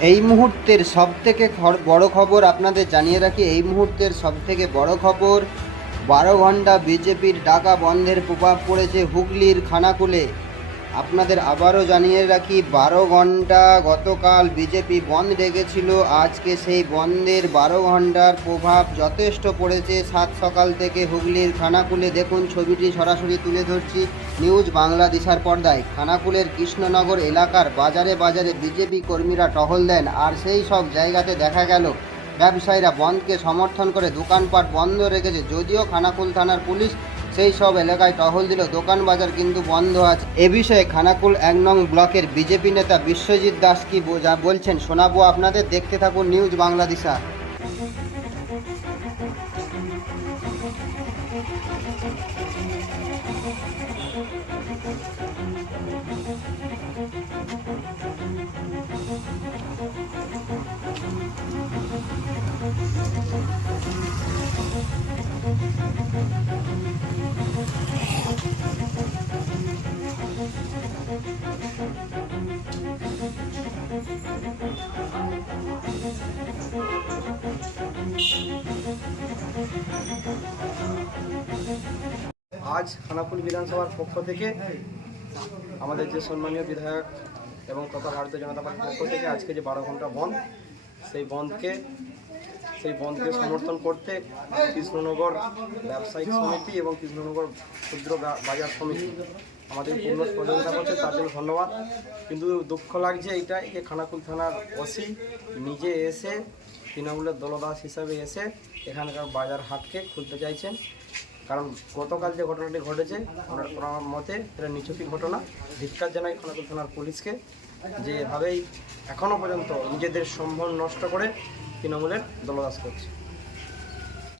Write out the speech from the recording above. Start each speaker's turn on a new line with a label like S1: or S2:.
S1: এই মুহূর্তের সব থেকে বড় খবর আপনাদের জানিয়ে রাখি, এই মুহূর্তের সব থেকে বড় খবর, বারো ঘণ্টা বিজেপির ডাকা বন্ধের প্রভাব পড়েছে হুগলির খানাকুলে। আপনাদের আবারও জানিয়ে রাখি, বারো ঘণ্টা গতকাল বিজেপি বন্ধ রেখেছিল আজকে সেই বন্ধের বারো ঘণ্টার প্রভাব যথেষ্ট পড়েছে। সাত সকাল থেকে হুগলির খানাকুলে দেখুন, ছবিটি সরাসরি তুলে ধরছি নিউজ বাংলা দিশার পর্দায়। খানাকুলের কৃষ্ণনগর এলাকার বাজারে বাজারে বিজেপি কর্মীরা টহল দেন, আর সেই সব জায়গাতে দেখা গেল, ব্যবসায়ীরা বন্ধকে সমর্থন করে দোকানপাট বন্ধ রেখেছে। যদিও খানাকুল থানার পুলিশ সেই সব এলাকায় টহল দিল দোকান বাজার কিন্তু বন্ধ আছে। এ বিষয়ে খানাকুল এক নং ব্লকের বিজেপি নেতা বিশ্বজিৎ দাস কি বলছেন শোনাবো আপনাদের। দেখতে থাকুন নিউজ বাংলাদেশা
S2: আজ খানাকুল বিধানসভার পক্ষ থেকে আমাদের যে সম্মানীয় বিধায়ক এবং তথা ভারতীয় জনতা পার্টির পক্ষ থেকে আজকে যে বারো ঘণ্টা বন্ধ, সেই বন্ধকে সেই বন্ধকে সমর্থন করতে কৃষ্ণনগর ব্যবসায়িক সমিতি এবং কৃষ্ণনগর ক্ষুদ্র বাজার সমিতি আমাদের পূর্ণ সহযোগিতা করছে, তার জন্য ধন্যবাদ। কিন্তু দুঃখ লাগছে এইটাই যে খানাকুল থানার ওসি নিজে এসে, তৃণমূলের দলদাস হিসাবে এসে এখানকার বাজার হাটকে খুলতে চাইছেন। কারণ গতকাল যে ঘটনাটি ঘটেছে, আমার আমার মতে এটা নিচুকি ঘটনা। ধিক্কার জানাই খানাকুল থানার পুলিশকে যে এভাবেই এখনও পর্যন্ত নিজেদের সম্ভব নষ্ট করে তৃণমূলের দলদাস করছে।